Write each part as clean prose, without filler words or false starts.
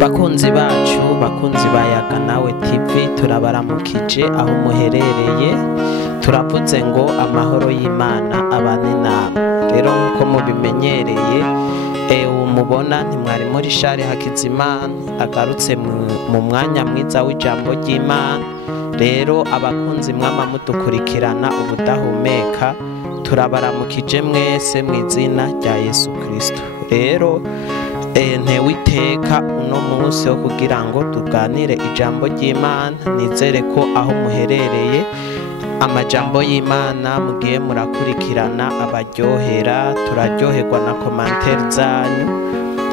Bakunzi bacu, bakunzi ba Yaga Nawe TV, turabaramukije aho muherereye. Turavuze ngo amahoro y'Imana abane namwe. Rero nkuko mubimenyereye, mubona ntimwari muri Share Hakizimana agarutse mu mwanya mwiza w'ijambo ry'Imana. Rero abakunzi mwama mudukurikirana ubudahumeka, turabaramukije mwese mu izina rya Yesu Kristo. Rero ntewe iteka uno munsi wo kugira ngo tuganire ijambo ry'Imana. Nizere ko aho muherereye amajambo y'Imana mugiye murakurikirana abaryohera. Turaryoherwa na commentaire zanyu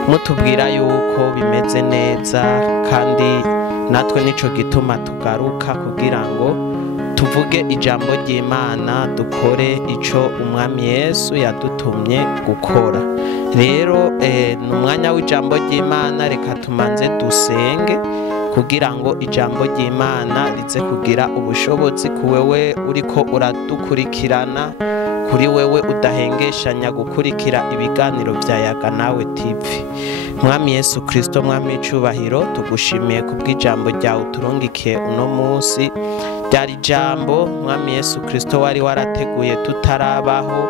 mutubwira yuko bimeze neza, kandi natwe nico gituma tugaruka kugira ngo tuvuge ijambo ry'Imana, dukore ico umwami Yesu yadutumye gukora. Rero n'umwanya w'ijambo ry'Imana, reka tumanze dusenge kugira ngo ijambo ry'Imana rize kugira ubushobozi ku wewe uriko uradukurikirana, kuri wewe udahengeshanya gukurikira ibiganiro vya Yaga Nawe TV. Mwami Yesu Kristo, mwami icubahiro, tugushimiye kubw'ijambo ryawe turungikiye uno munsi. Ryari jambo mwami Yesu Kristo wari warateguye tutarabaho.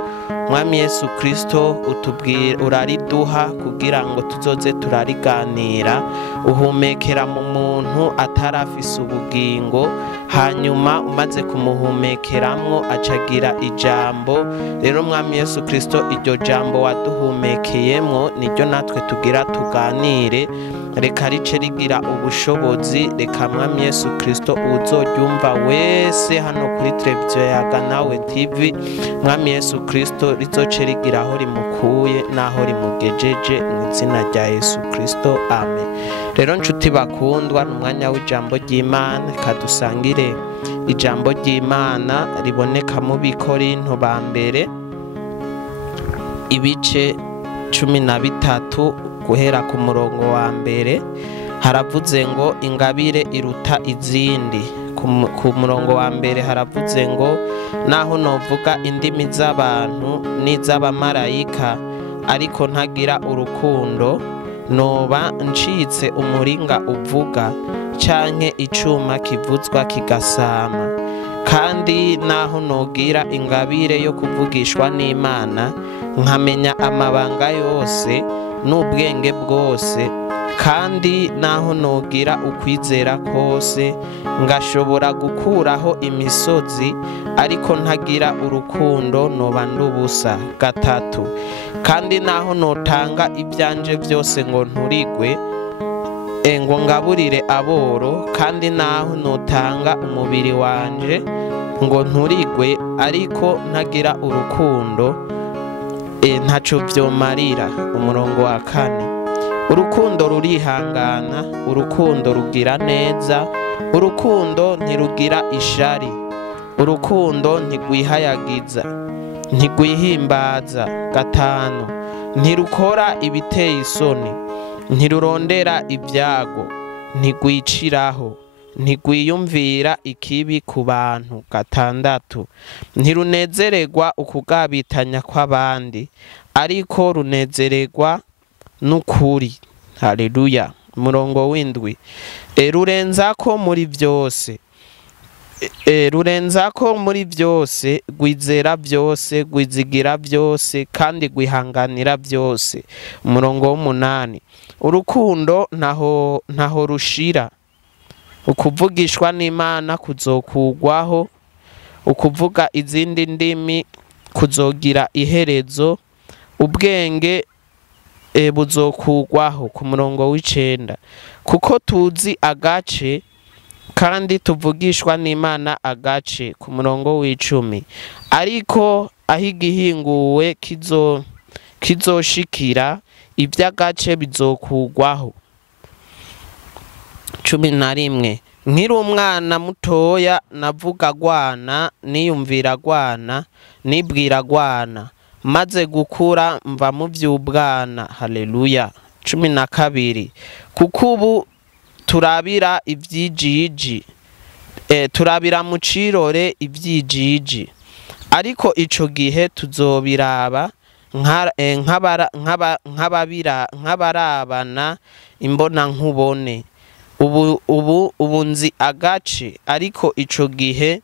Mwami Yesu Kristo utubwira, urariduha kugira ngo tuzoze turariganira. Uhumekera mu muntu atarafise ubugingo, hanyuma umaze kumuhumekeramwo acagira ijambo. Rero mwami Yesu Kristo, iryo jambo waduhumekeyemwo niryo natwe tugira tuganire. Reka rice rigira ubushobozi. Reka mwami Yesu Kristo uzoryumva wese hano kuri televiziyo Yaga Nawe TV, mwami Yesu Kristo rizoce rigira aho rimukuye naho rimugejeje mu izina rya Yesu Kristo, amen. Rero nshuti bakundwa, n'umwanya w'ijambo ry'Imana. Reka dusangire ijambo ry'Imana riboneka mu Bikorinto ba mbere ibice 13 guhera ku murongo wa mbere. Haravuze ngo ingabire iruta izindi. Ku murongo wa mbere haravuze ngo naho novuga indimi z'abantu n'iz'abamarayika ariko ntagira urukundo, noba ncitse umuringa uvuga canke icuma kivuzwa kigasama. Kandi naho nogira ingabire yo kuvugishwa n'Imana, nkamenya amabanga yose n'ubwenge bwose, kandi naho nogira ukwizera kose, ngashobora gukuraho imisozi, ariko ntagira urukundo noba ndubusa. Gatatu, kandi naho notanga ibyanje byose ngo nturigwe, ngo ngaburire aboro, kandi naho notanga umubiri wanje ngo nturigwe, ariko ntagira urukundo ntaco vyomarira. Umurongo wa 4, urukundo rurihangana, urukundo rugira neza, urukundo ntirugira ishari, urukundo ntigwihayagiza, ntigwihimbaza. 5, ntirukora ibiteye isoni, ntirurondera ibyago, ntigwiciraho, ntigwiyumvira ikibi ku bantu. 6, ntirunezererwa ukugabitanya kw'abandi, ariko runezererwa n'ukuri. Haleluya. Umurongo w'indwi, rurenzako muri byose, rurenzako muri byose, gwizera byose, gwizigira byose, kandi gwihanganira byose. Umurongo w'umunani, urukundo ntaho rushira, ukuvugishwa n'Imana kuzokugwaho, ukuvuga izindi ndimi kuzogira iherezo, ubwenge buzokugwaho. Ku murongo w'9, kuko tuzi agace kandi tuvugishwa n'Imana agace. Ku murongo w'10, ariko aho igihinguwe kizoshikira, iby'agace bizokugwaho. 11 nkiri umwana mutoya navuga gwana, niyumvira gwana, nibwira gwana, maze gukura mva mu by'ubwana. Haleluya. 12 kuko ubu turabira ibyijiji, turabira mu cirore ibyijiji, ariko ico gihe tuzobiraba nk'abarabana imbona nkubone. Ubu nzi agace, ariko ico gihe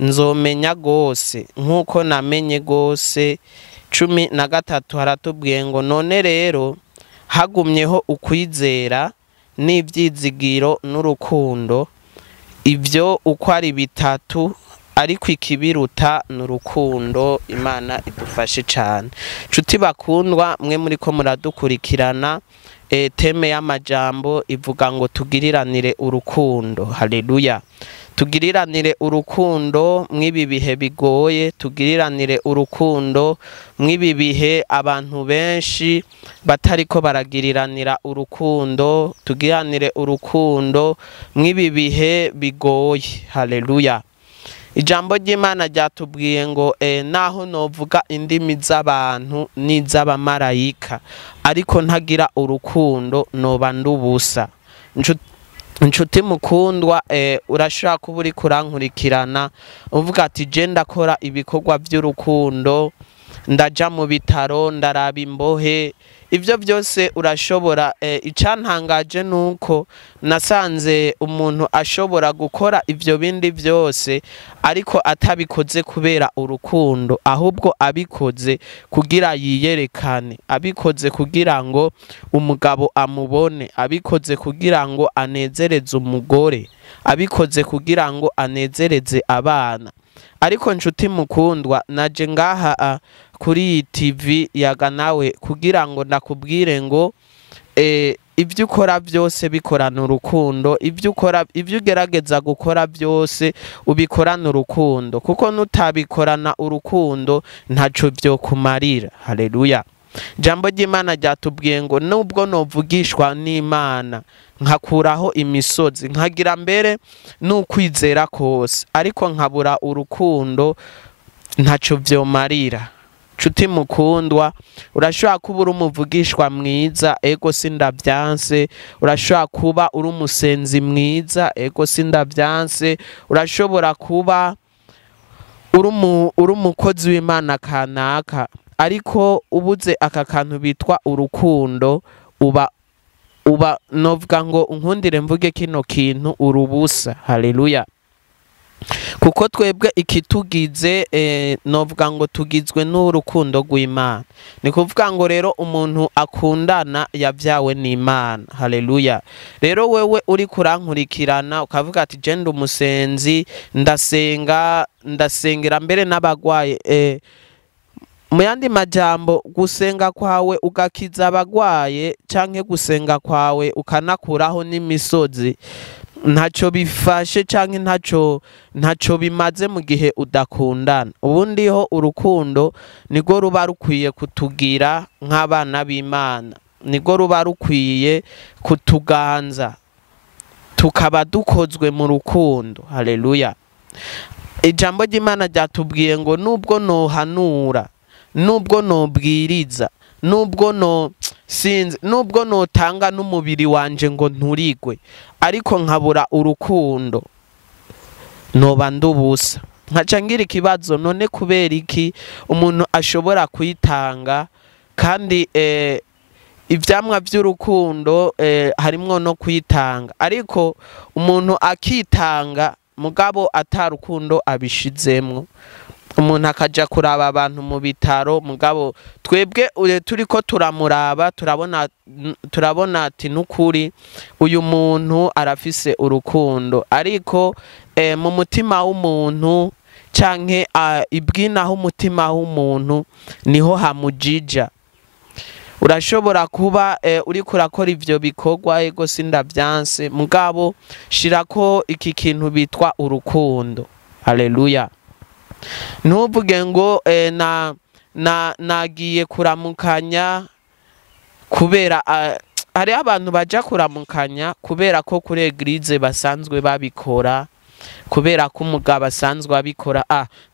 nzomenya gose nk'uko namenye gose. 13 haratubwiye ngo none rero hagumyeho ukwizera n'ibyizigiro n'urukundo, ibyo uko ari bitatu, ariko ikibiruta n'urukundo. Imana idufashe cyane. Nshuti bakundwa, mwe muri ko muradukurikirana, teme y'amajambo ivuga ngo tugiriranire urukundo. Haleluya. Tugiriranire urukundo mw'ibi bihe bigoye, tugiriranire urukundo mw'ibi bihe abantu benshi batariko baragiriranira urukundo, tugiranire urukundo mw'ibi bihe bigoye. Haleluya. Ijambo ry'Imana ryatubwiye ngo naho novuga indimi z'abantu n'iz'abamarayika, ariko ntagira urukundo noba ndubusa. Nshuti mukundwa, urashobora kuba uri kurankurikirana uvuga ati je ndakora ibikorwa by'urukundo, ndaja mu bitaro, ndaraba imbohe, ibyo byose urashobora. Icantangaje nuko nasanze umuntu ashobora gukora ibyo bindi byose, ariko atabikoze kubera urukundo, ahubwo abikoze kugira yiyerekane, abikoze kugira ngo umugabo amubone, abikoze kugira ngo anezereze umugore, abikoze kugira ngo anezereze abana. Ariko nshuti mukundwa, naje ngaha kuri iyi TV yaga nawe kugira ngo nakubwire ngo ibyo ukora byose bikorana urukundo, ibyo ugerageza gukora byose ubikorana urukundo, kuko nutabikorana urukundo ntaco byo kumarira. Haleluya. Jambo ry'Imana ryatubwiye ngo nubwo novugishwa n'Imana nkakuraho imisozi, nkagira mbere n'ukwizera kose, ariko nkabura urukundo ntaco vyomarira. Nshuti mukundwa, urashobora kuba uri umuvugishwa mwiza, ego sindavyanse. Urashobora kuba uri umusenzi mwiza, ego sindavyanse. Urashobora kuba uri umukozi w'Imana kanaka, ariko ubuze aka kantu bitwa urukundo, uba novuga ngo unkundire mvuge kino kintu urubusa. Haleluya. Kuko twebwe ikitugize novuga ngo tugizwe n'urukundo rw'Imana. Ni kuvuga ngo rero umuntu akundana yavyawe n'Imana. Haleluya. Rero wewe uri kurankurikirana ukavuga ati je ndi umusenzi, ndasengera mbere n'abagwaye, mu yandi majambo gusenga kwawe ugakiza abagwaye canke gusenga kwawe ukanakuraho n'imisozi ntaco bifashe canke ntaco bimaze mu gihe udakundana. Ubundi ho urukundo nirwo ruba rukwiye kutugira nk'abana b'Imana, nirwo ruba rukwiye kutuganza, tukaba dukozwe mu rukundo. Haleluya. Ijambo ry'Imana ryatubwiye ngo nubwo nohanura, nubwo nobwiriza, nubwo notanga n'umubiri wanje ngo nturigwe, ariko nkabura urukundo noba ndubusa. Nkaca ngira ikibazo, none kubera iki umuntu ashobora kwitanga kandi ivyamwa by'urukundo harimwo no kwitanga, ariko umuntu akitanga mugabo atarukundo abishizemwo. Umuntu akaja kuraba abantu mu bitaro, mugabo twebwe turiko turamuraba turabona ati nukuri uyu muntu arafise urukundo, ariko mu mutima w'umuntu canke ibwinaho umutima w'umuntu niho hamujija. Urashobora kuba uriko urakora ivyo bikorwa, ego sindavyanse, mugabo shirako iki kintu bitwa urukundo. Haleluya. Ntuvuge ngo nagiye kuramukanya kubera hariho abantu baja kuramukanya kubera ko kuri eglise basanzwe babikora, kubera ko umugabo asanzwe abikora,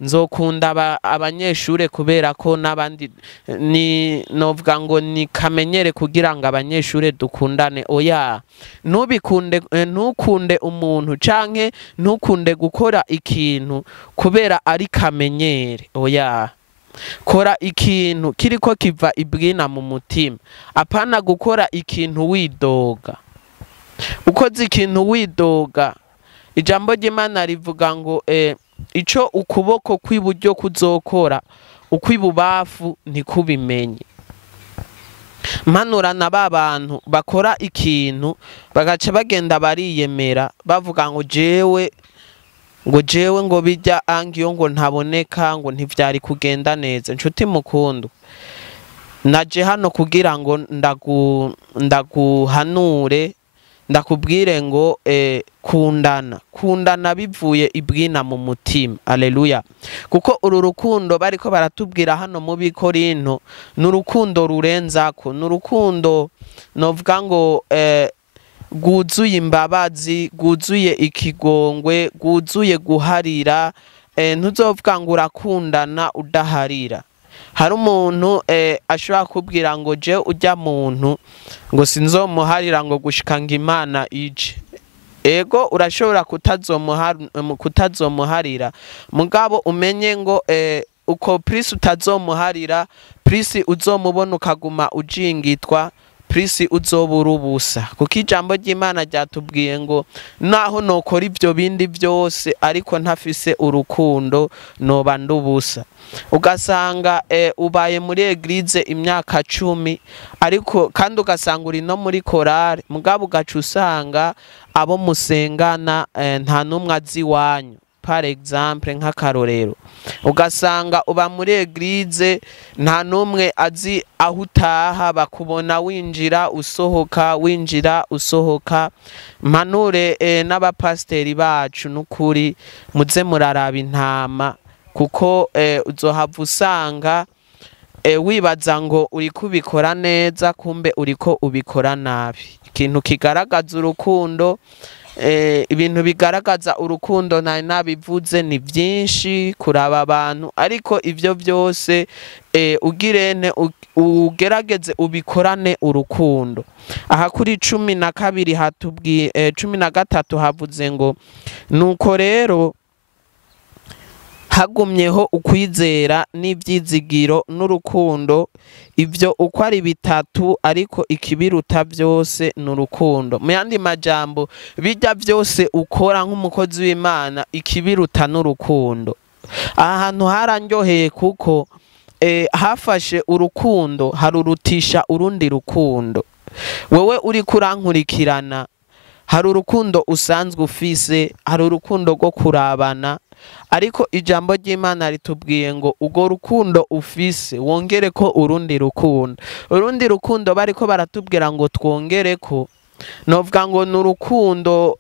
nzokunda abanyeshure kubera ko n'abandi ni novuga ngo ni kamenyere kugira ngo abanyeshure dukundane. Oya, ntukunde umuntu canke ntukunde gukora ikintu kubera ari kamenyere. Oya, kora ikintu kiriko kiva ibwina mu mutima, apana gukora ikintu widoga. Ukoze ikintu widoga, ijambo ry'Imana rivuga ngo ico ukuboko kw'iburyo kuzokora ukw'ibubafu ntikubimenye. Mpanurana ba bantu bakora ikintu bagaca bagenda bariyemera bavuga ngo jewe ngo bijya angiyo ngo ntaboneka ngo ntivyari kugenda neza. Nshuti mukundu, naje hano kugira ngo ndaguhanure, ndakubwire ngo kundana bivuye ibwina mu mutima. Aleluya. Kuko uru rukundo bariko baratubwira hano mu Bikorinto n'urukundo rurenzako, n'urukundo novuga ngo rwuzuye imbabazi, rwuzuye ikigongwe, rwuzuye guharira. Ntuzovuga ngo urakundana udaharira. Hari umuntu ashobora kubwira ngo je ujya muntu ngo sinzomuharira ngo gushika ngo Imana ije. Ego urashobora kutazomuharira, mugabo umenye ngo uko plus utazomuharira, plus uzomubona ukaguma ujingitwa, plus uzobura ubusa. Kuko ijambo ry'Imana ryatubwiye ngo naho nokora ivyo bindi vyose ariko ntafise urukundo noba ndubusa. Ugasanga ubaye muri eglise imyaka 10 ariko kandi ugasanga uri no muri korale, mugabo ugaca usanga abo musengana nta numwe azi wanyu. Par exemple nk'akarorero, ugasanga uba muri eglise nta numwe azi aho utaha, bakubona winjira usohoka winjira usohoka. Mpanure n'abapasteri bacu n'ukuri muze muraraba intama, kuko uzohava usanga wibaza ngo uri kubikora neza kumbe uriko ubikora nabi. Ikintu kigaragaza urukundo, ibintu bigaragaza urukundo nari nabivuze ni byinshi kuraba abantu, ariko ivyo byose ugirene ugerageze ubikorane urukundo. Aha kuri 12 hatubwiye 13 havuze ngo nuko rero hagumyeho ukwizera n'ivyizigiro n'urukundo, ivyo uko ari bitatu, ariko ikibiruta byose n'urukundo. Mu yandi majambo, bijya byose ukora nk'umukozi w'Imana, ikibiruta n'urukundo. Aha hantu harandyoheye kuko hafashe urukundo harurutisha urundi rukundo. Wewe uri kurankurikirana, hari urukundo usanzwe ufise, hari urukundo rwo kurabana, ariko ijambo ry'Imana ritubwiye ngo ugo rukundo ufise wongere ko urundi rukundo. Urundi rukundo bariko baratubwira ngo twongere ko, novuga ngo n'urukundo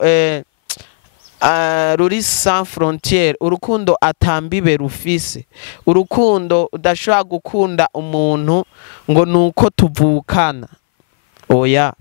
ruri sans frontière, urukundo atambibe rufise, urukundo udashobora gukunda umuntu ngo nuko tuvukana. Oya,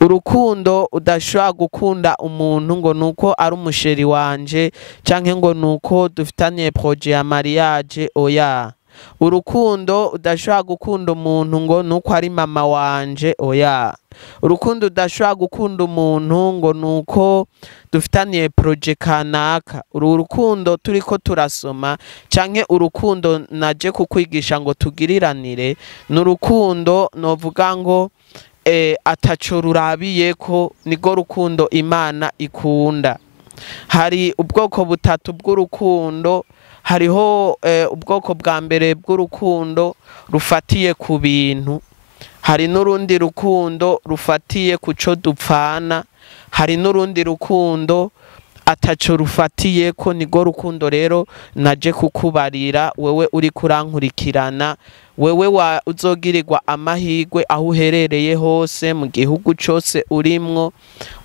urukundo udashobora gukunda umuntu ngo nuko ari umusheri wanje canke ngo nuko dufitanye projet ya mariage. Oya, urukundo udashobora gukunda umuntu ngo nuko ari mama wanje. Oya, urukundo udashobora gukunda umuntu ngo nuko dufitanye projet kanaka. Uru rukundo turiko turasoma canke urukundo naje kukwigisha ngo tugiriranire, n'urukundo novuga ngo ataco rurabiye ko, nigo rukundo Imana ikunda. Hari ubwoko butatu bw'urukundo. Hariho ubwoko bwa mbere bw'urukundo rufatiye ku bintu, hari n'urundi rukundo rufatiye ku co dupfana, hari n'urundi rukundo ataco rufatiye ko, nigo rukundo rero naje kukubarira wewe uri kurankurikirana. Wewe uzogirirwa amahirwe aho uherereye hose mu gihugu cyose urimwo,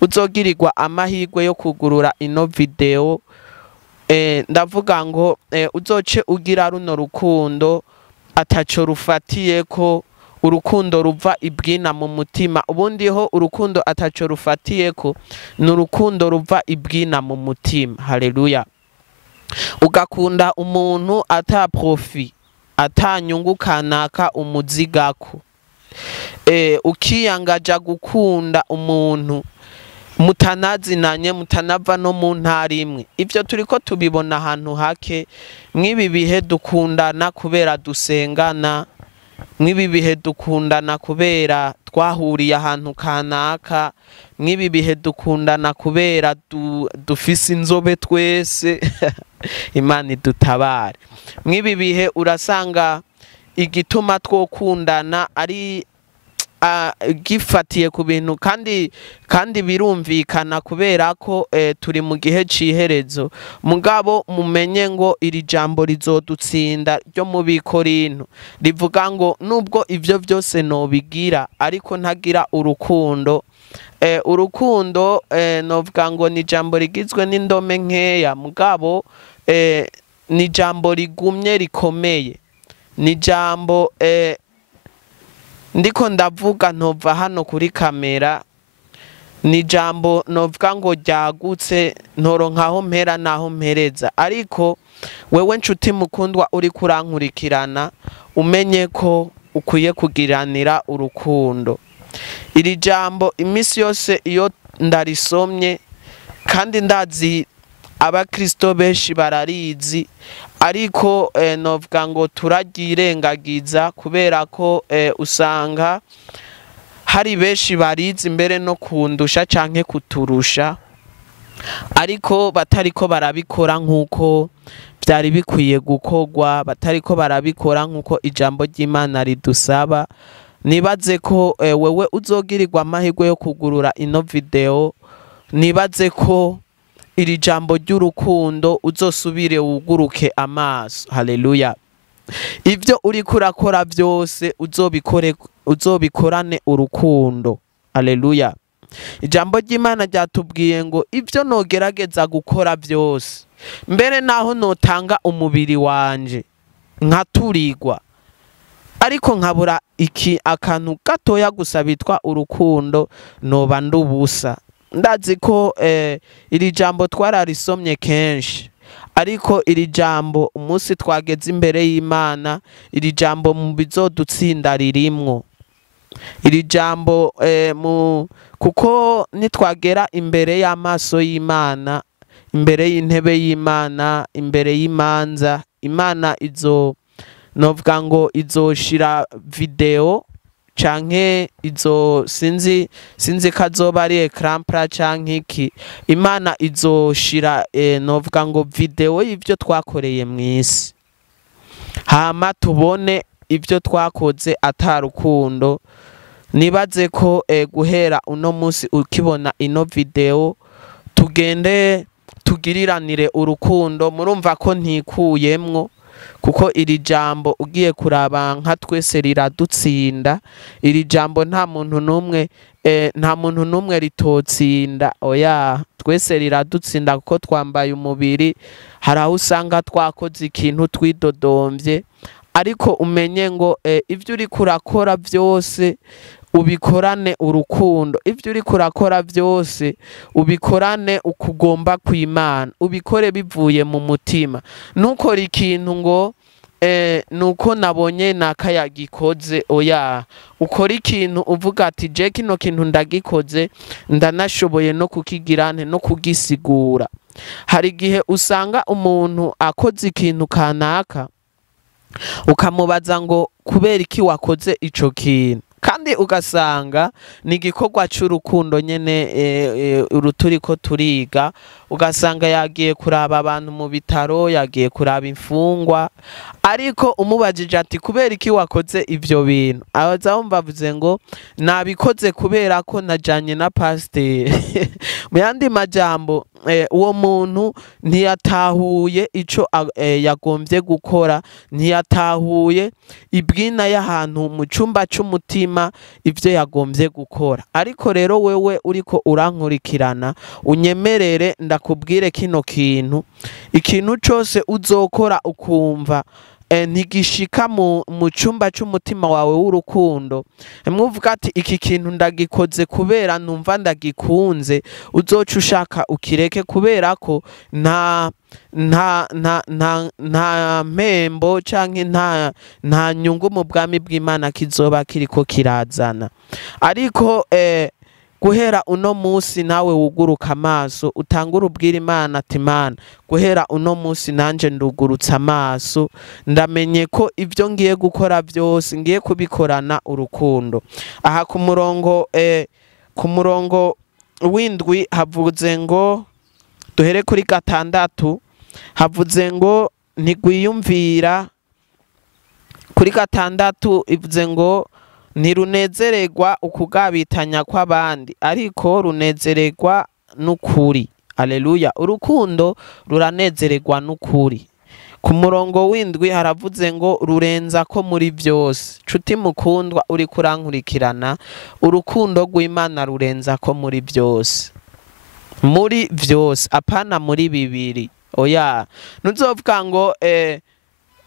uzogirirwa amahirwe yo kugurura ino video. Ndavuga ngo uzoce ugira runo rukundo ataco rufatiye ko, urukundo ruva ibwina mu mutima. Ubundi ho urukundo ataco rufatiyeko, ni urukundo ruva ibwina mu mutima. Haleluya. Ugakunda umuntu ata profi, ata nyungu kanaka umuzigako. Ukiyangaja gukunda umuntu mutanazinanye, mutanava no mu ntara imwe. Ivyo turiko tubibona ahantu hake mw'ibi bihe. Dukundana kubera dusengana, mw'ibi bihe dukundana kubera twahuriye ahantu kanaka, mw'ibi bihe dukundana kubera dufise inzobe twese. Imana idutabare. Mw'ibi bihe urasanga igituma twokundana ari gifatiye ku bintu kandi birumvikana kubera ko turi mu gihe c'iherezo. Mugabo mumenye ngo iri jambo rizodutsinda ryo mu Bikorinto rivuga ngo nubwo ivyo vyose nobigira ariko ntagira urukundo. Urukundo novuga ngo ni jambo rigizwe n'indome nkeya, mugabo ni jambo rigumye rikomeye. Ni jambo ndiko ndavuga ntova hano kuri kamera. Ni jambo novuga ngo ryagutse ntoronkaho mpera naho mpereza. Ariko wewe nshuti mukundwa uri kurankurikirana, umenye ko ukwiye kugiranira urukundo. Iri jambo imisi yose iyo ndarisomye, kandi ndazi abakristo benshi bararizi, ariko novuga ngo turaryirengagiza kubera ko usanga hari benshi barizi mbere no kundusha canke kuturusha, ariko batariko barabikora nk'uko vyari bikwiye gukorwa, batariko barabikora nk'uko ijambo ry'Imana ridusaba. Nibaze ko wewe uzogirirwa amahirwe yo kugurura ino video, nibaze ko iri jambo ry'urukundo uzosubire wuguruke amaso. Haleluya. Ivyo uriko urakora vyose uzobikorane urukundo. Haleluya. Ijambo ry'Imana ryatubwiye ngo ivyo nogerageza gukora vyose, mbere naho notanga umubiri wanje nkaturirwa, ariko nkabura akantu gatoya gusa bitwa urukundo, noba ndubusa. Ndazi ko iri jambo twararisomye kenshi, ariko iri jambo umunsi twageze imbere y'Imana, iri jambo mu bizodutsinda ririmwo. Iri jambo kuko nitwagera imbere y'amaso y'Imana, imbere y'intebe y'Imana, imbere y'imanza, Imana novuga ngo izoshira video canke sinzi kazoba ari ecran plat canke iki. Imana izoshira novuga ngo video y'ivyo twakoreye mw'isi, hama tubone ivyo twakoze atarukundo. Nibaze ko guhera uno musi ukibona ino video, tugende tugiriranire urukundo. Murumva ko ntikuyemwo, kuko iri jambo ugiye kuraba nka twese riradutsinda. Iri jambo nta muntu numwe ritotsinda. Oya, twese riradutsinda kuko twambaye umubiri. Hari aho usanga twakoze ikintu twidodomvye, ariko umenye ngo ivyo uriko urakora vyose ubikorane urukundo. Ivyo uriko urakora vyose ubikorane ukugomba kw'Imana, ubikore bivuye mu mutima. Nukora ikintu ngo nuko nabonye naka yagikoze. Oya, ukora ikintu uvuga ati je kino kintu ndagikoze, ndanashoboye no kukigirane no kugisigura. Hari igihe usanga umuntu akoze ikintu kanaka, ukamubaza ngo kubera iki wakoze ico kintu, kandi ugasanga ni igikorwa c'urukundo nyene. Turiko turiga, ugasanga yagiye kuraba abantu mu bitaro, yagiye kuraba imfungwa, ariko umubajije ati kubera iki wakoze ivyo bintu, abaza wumva avuze ngo nabikoze kubera ko najanye na pasiteri. Mu yandi majambo, uwo muntu ntiyatahuye ico yagombye gukora, ntiyatahuye ibwina y'ahantu mu cumba c'umutima ivyo yagombye gukora. Ariko rero wewe uriko urankurikirana, unyemerere ndakubwire kino kintu: ikintu cose uzokora ukumva ntigishika mu cyumba cy'umutima wawe w'urukundo, mvuga ati iki kintu ndagikoze kubera numva ndagikunze, uzoca ushaka ukireke kubera ko nta mpembo canke nta nyungu mu bwami bw'Imana kizoba kiriko kirazana. Ariko guhera uno musi nawe wuguruka amaso utangura ubwira Imana ati Mana, guhera uno musi nanje ndugurutse amaso, ndamenye ko ibyo ngiye gukora byose ngiye kubikorana urukundo. Aha ku murongo w'indwi havuze ngo, duhere kuri 6, havuze ngo ntigwiyumvira. Kuri 6 ivuze ngo ntirunezererwa ukugabitanya kw'abandi, ariko runezererwa n'ukuri. Aleluya. Urukundo ruranezererwa n'ukuri. Ku murongo w'indwi haravuze ngo rurenza ko muri byose. Nshuti mukundwa uri kurankurikirana, urukundo rw'Imana rurenza ko muri byose. Muri byose, apana muri bibiri. Oya, ntuzovuga ngo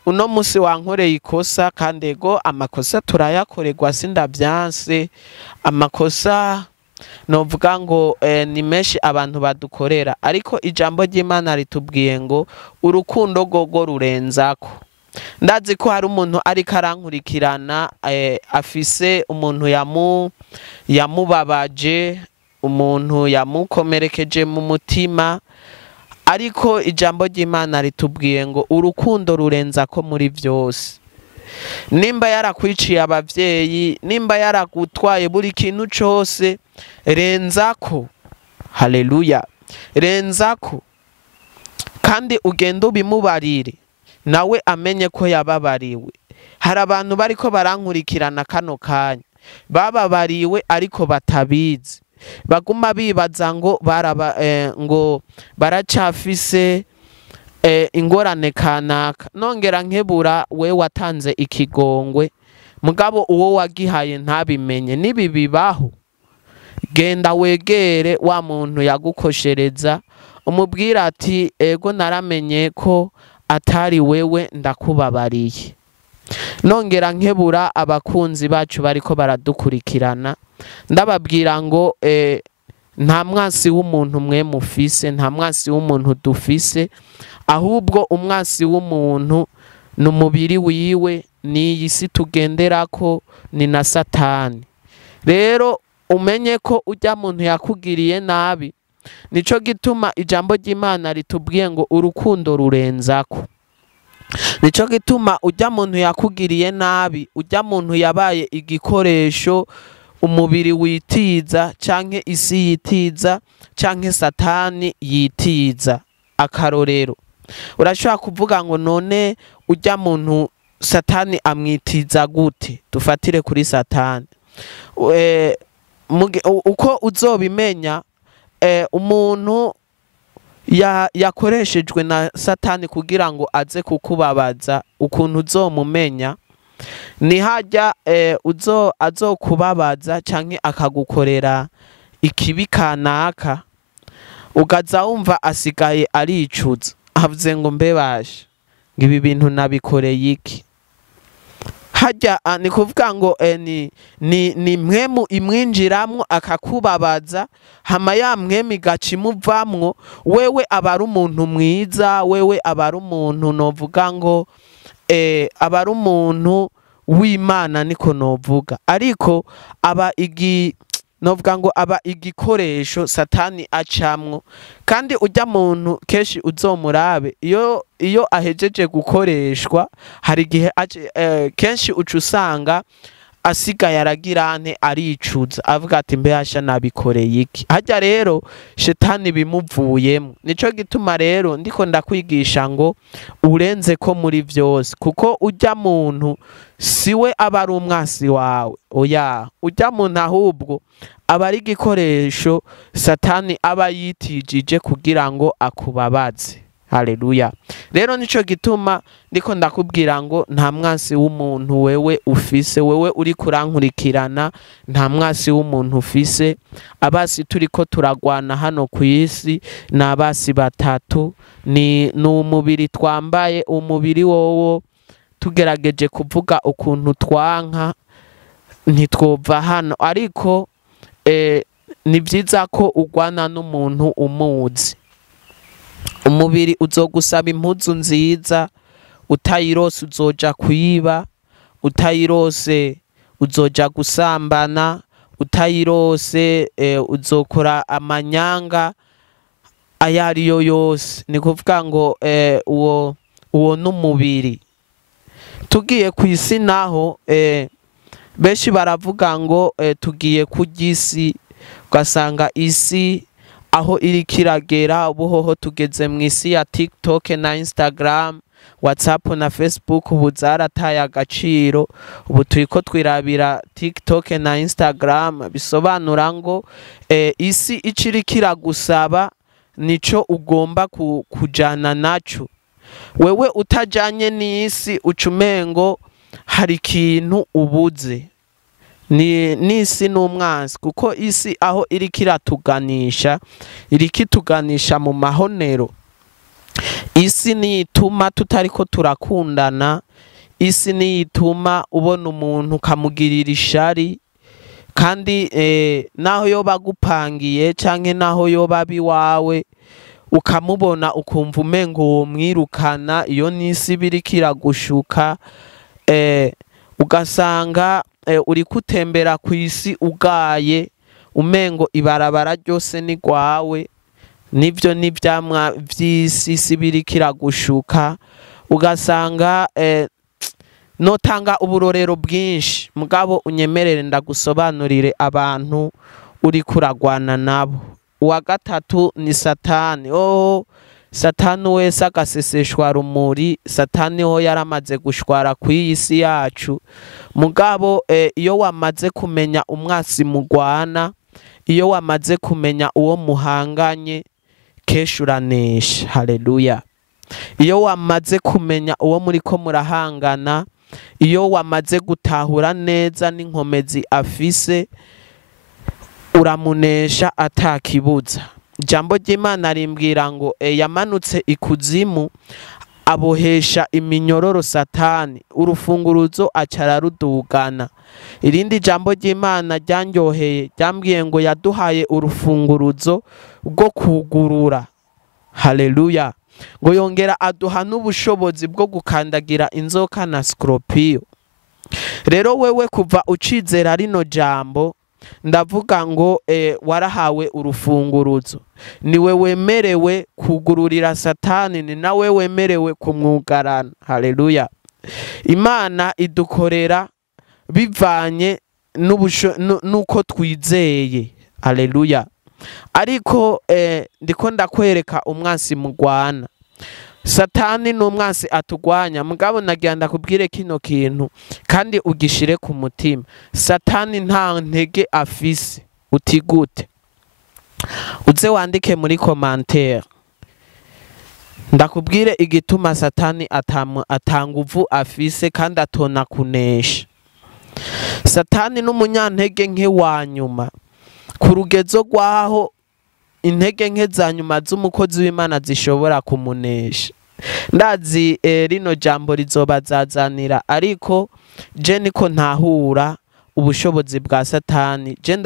uno musi wankoreye ikosa, kandi ego amakosa turayakorerwa sindavyanse. Amakosa novuga ngo ni menshi abantu badukorera, ariko ijambo ry'Imana ritubwiye ngo urukundo rwogo rurenzako. Ndazi ko hari umuntu ariko arankurikirana afise umuntu yamubabaje, umuntu yamukomerekeje mu mutima, ariko ijambo ry'Imana ritubwiye ngo urukundo rurenza ko muri byose. Nimba yarakwiciye abavyeyi, nimba yaragutwaye buri kintu cyose, renzako. Haleluya. Renzako kandi ugenda ubimubarire, nawe amenye ko yababariwe. Hari abantu bariko barankurikirana kano kanya, bababariwe ariko batabizi, baguma bibaza ngo ngo baracafise ingorane kanaka. Nongera nkebura, we watanze ikigongwe mugabo uwo wagihaye ntabimenye. Nibi bibaho, genda wegere wa muntu yagukoshereza, umubwira ati ego naramenye ko atari wewe, ndakubabariye. Nongera nkebura abakunzi bacu bariko baradukurikirana, ndababwira ngo nta mwasi w'umuntu mwe mufise, nta mwasi w'umuntu dufise, ahubwo umwasi w'umuntu ni umubiri wiwe, ni iyi si tugenderako, ni na Satani. Rero umenye ko ujya muntu yakugiriye nabi, nico gituma ijambo ry'Imana ritubwiye ngo urukundo rurenzako. Nico gituma ujya muntu yakugiriye nabi, ujya muntu yabaye igikoresho umubiri witiza, canke isi yitiza, canke Satani yitiza. Akarorero, urashobora kuvuga ngo none ujya muntu Satani amwitiza gute? Dufatire kuri Satani. Uko uzobimenya, umuntu yakoreshejwe na Satani kugira ngo aze kukubabaza, ukuntu uzomumenya ni hajya azokubabaza canke akagukorera ikibi kanaka, ugaza wumva asigaye aricuza, avuze ngo mbebashe ngo ibi bintu nabikoreye iki. Hajya ni kuvuga ngo ni mwemu imwinjiramwo akakubabaza, hama ya mwemu igaca imuvamwo, wewe aba ari umuntu mwiza, wewe aba ari umuntu novuga ngo aba ari umuntu w'Imana, niko novuga. Ariko novuga ngo aba igikoresho Satani acamwo. Kandi ujya muntu kenshi uzomurabe, iyo ahejeje gukoreshwa, hari igihe kenshi uca usanga asigaye aragirane aricuza, avuga ati mbehasha nabikoreye iki. Hajya rero Shetani bimuvuyemo. Nico gituma rero ndiko ndakwigisha ngo urenze ko muri byose, kuko ujya muntu siwe aba ari umwasi wawe. Oya, ujya muntu ahubwo aba ari igikoresho Satani aba yitijije kugira ngo akubabaze. Haleluya. Rero nico gituma ndiko ndakubwira ngo nta mwasi w'umuntu wewe ufise, wewe uri kurankurikirana, nta mwasi w'umuntu ufise. Abasi turiko turagwana hano ku isi ni abasi batatu, ni umubiri twambaye, umubiri wowo tugerageje kuvuga ukuntu twanka ntitwova hano, ariko ni byiza ko ugwana n'umuntu umuzi. Umubiri uzogusaba impuzu nziza, utayirose uzoja kwiba, utayirose uzoja gusambana, utayirose uzokora amanyanga ayo ariyo yose. Ni kuvuga ngo uwo n'umubiri. Tugiye ku isi naho benshi baravuga ngo tugiye kurya isi, ugasanga isi aho iri kiragera ubuhoho tugeze mu isi ya TikTok na Instagram, WhatsApp na Facebook ubu zarataye agaciro. Ubu turiko twirabira TikTok na Instagram, bisobanura ngo isi iciri kiragusaba nico ugomba kujana naco. Wewe utajanye n'isi ucumengo hari ikintu ubuze. N'isi n'umwansi, kuko isi aho iri kiratuganisha, iri kituganisha mu mahonero. Isi niyituma tutariko turakundana, isi niyituma ubona umuntu ukamugirira ishari, kandi naho yoba agupangiye canke naho yoba abi wawe ukamubona ukumva umengo womwirukana. Iyo n'isi biriko iragushuka, ugasanga uri kutembera ku isi ugaye umengo ibarabara ryose ni rwawe. Nivyo n'ivyamwa vy'isi, isi biriko iragushuka, ugasanga notanga uburorero bwinshi, mugabo unyemerere ndagusobanurire abantu uri kuragwana nabo. Uwa gatatu ni Satani. Satani wese agaseseshwa rumuri. Satani ho yaramaze gushwara kw'iyi si yacu, mugabo iyo wamaze kumenya umwasi mugwana, iyo wamaze kumenya uwo muhanganye, kesho uranesha. Haleluya. Iyo wamaze kumenya uwo muriko murahangana, iyo wamaze gutahura neza n'inkomezi afise, uramunesha atakibuza. Ijambo ry'Imana rimbwira ngo yamanutse ikuzimu abohesha iminyororo Satani, urufunguruzo acara rudugana. Irindi jambo ry'Imana ryanyoheye ryambwiye ngo yaduhaye urufunguruzo rwo kugurura. Haleluya. Ngo yongera aduha n'ubushobozi bwo gukandagira inzoka na scorpion. Rero wewe kuva ucizera rino jambo, ndavuga ngo warahawe urufunguruzo. Niwe wemerewe kugururira Satani, ni nawe wemerewe kumwugarana. Haleluya. Imana idukorera bivanye nuko twizeye. Haleluya. Ariko ndiko ndakwereka umwansi mugwana. Satani n'umwansi atugwanya, mugabo nagira ndakubwire kino kintu kandi ugishire ku mutima. Satani nta ntege afise. Utigute? Uze wandike muri commentaire ndakubwire igituma Satani atanguvu afise kandi atona kunesha. Satani n'umunyantege nke wa nyuma, ku rugezo rwaho intege nke za nyuma z'umukozi w'Imana zishobora kumunesha. Ndazi rino jambo rizobazazanira, ariko je niko ntahura ubushobozi bwa Satani. Je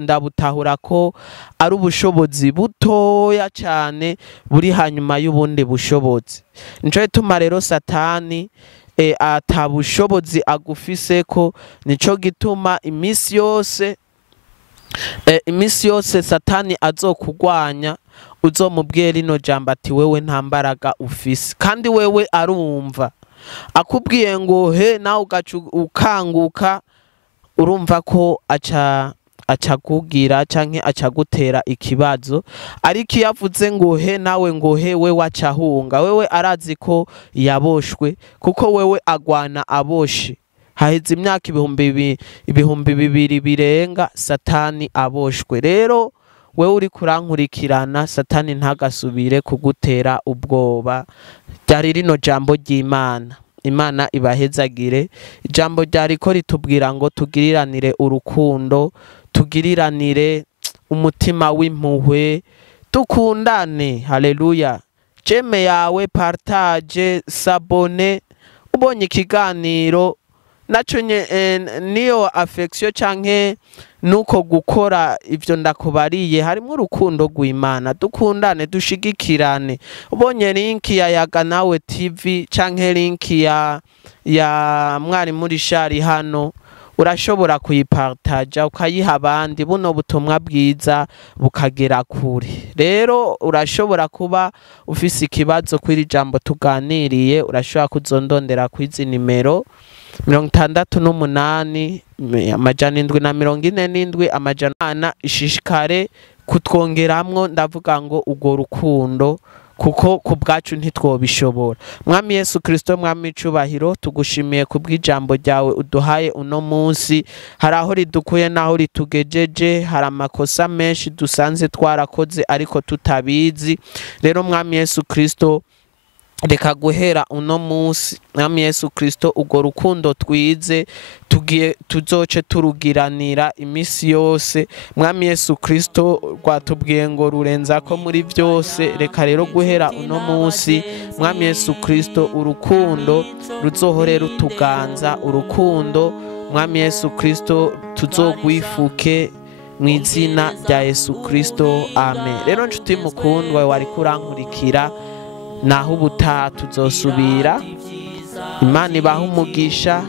ndabutahura ko ari ubushobozi butoya cyane buri hanyuma y'ubundi bushobozi. Nico gituma rero Satani atabushobozi agufise ko, nico gituma imisi yose Satani azokugwanya uzomubwira rino jambo ati wewe nta mbaraga ufise. Kandi wewe arumva akubwiye ngo he nawe ukanguka, urumva ko aca kugira canke aca gutera ikibazo. Ariko iyo avuze ngo he nawe ngo he, we wacahunga. Wewe arazi ko yaboshwe, kuko wewe agwana aboshe. Haheze imyaka ibihumbi bibiri birenga Satani aboshwe. Rero wewe uri kurankurikirana, Satani ntagasubire kugutera ubwoba. Ryari rino jambo ry'Imana. Imana ibahezagire. Ijambo ryariko ritubwira ngo tugiriranire urukundo, tugiriranire umutima w'impuhwe, dukundane. Haleluya. Jeme yawe partage, sabone, ubonye ikiganiro naco niyo affection canke nuko gukora ivyo ndakubariye harimo urukundo rw'Imana. Dukundane dushigikirane. Ubonye link ya Yaga Nawe TV canke link ya Mwarimu Richard hano, urashobora kuyipartaja ukayiha abandi, buno butumwa bwiza bukagera kure. Rero urashobora kuba ufise ikibazo kw'iri jambo tuganiriye, urashobora kuzondondera kwizi nimero 68 747 amajana. Ishishikare kutwongeramwo, ndavuga ngo ugo rukundo, kuko ku bwacu ntitwobishobora. Mwami Yesu Kristo, mwami icubahiro, tugushimiye kubw'ijambo ryawe uduhaye uno munsi. Hari aho ridukuye naho ritugejeje, hari amakosa menshi dusanze twarakoze ariko tutabizi. Rero mwami Yesu Kristo, reka guhera uno munsi mwami Yesu Kristo, ugo rukundo twize tuzoce turugiranira imisi yose. Mwami Yesu Kristo, rwatubwiye ngo rurenza ko muri byose. Reka rero guhera uno munsi mwami Yesu Kristo, urukundo ruzohore rutuganza, urukundo mwami Yesu Kristo tuzogwifuke mu izina rya Yesu Kristo, amen. Rero nshuti mukundwa wari kurankurikira, naho ubutaha tuzosubira. Imana ibaha umugisha.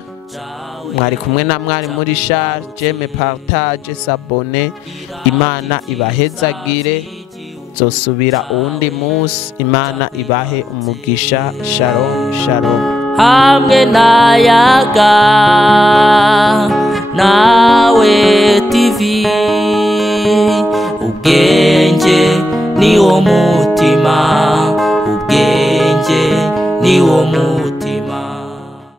Mwari kumwe na Mwarimu Richard. Jeme partage sabone. Imana ibahezagire. Zosubira uwundi munsi. Imana ibahe umugisha. Shalom shalom. Hamwe na Yaga Nawe TV, ubwenge niwo mutima, ubwenge niwo mutima.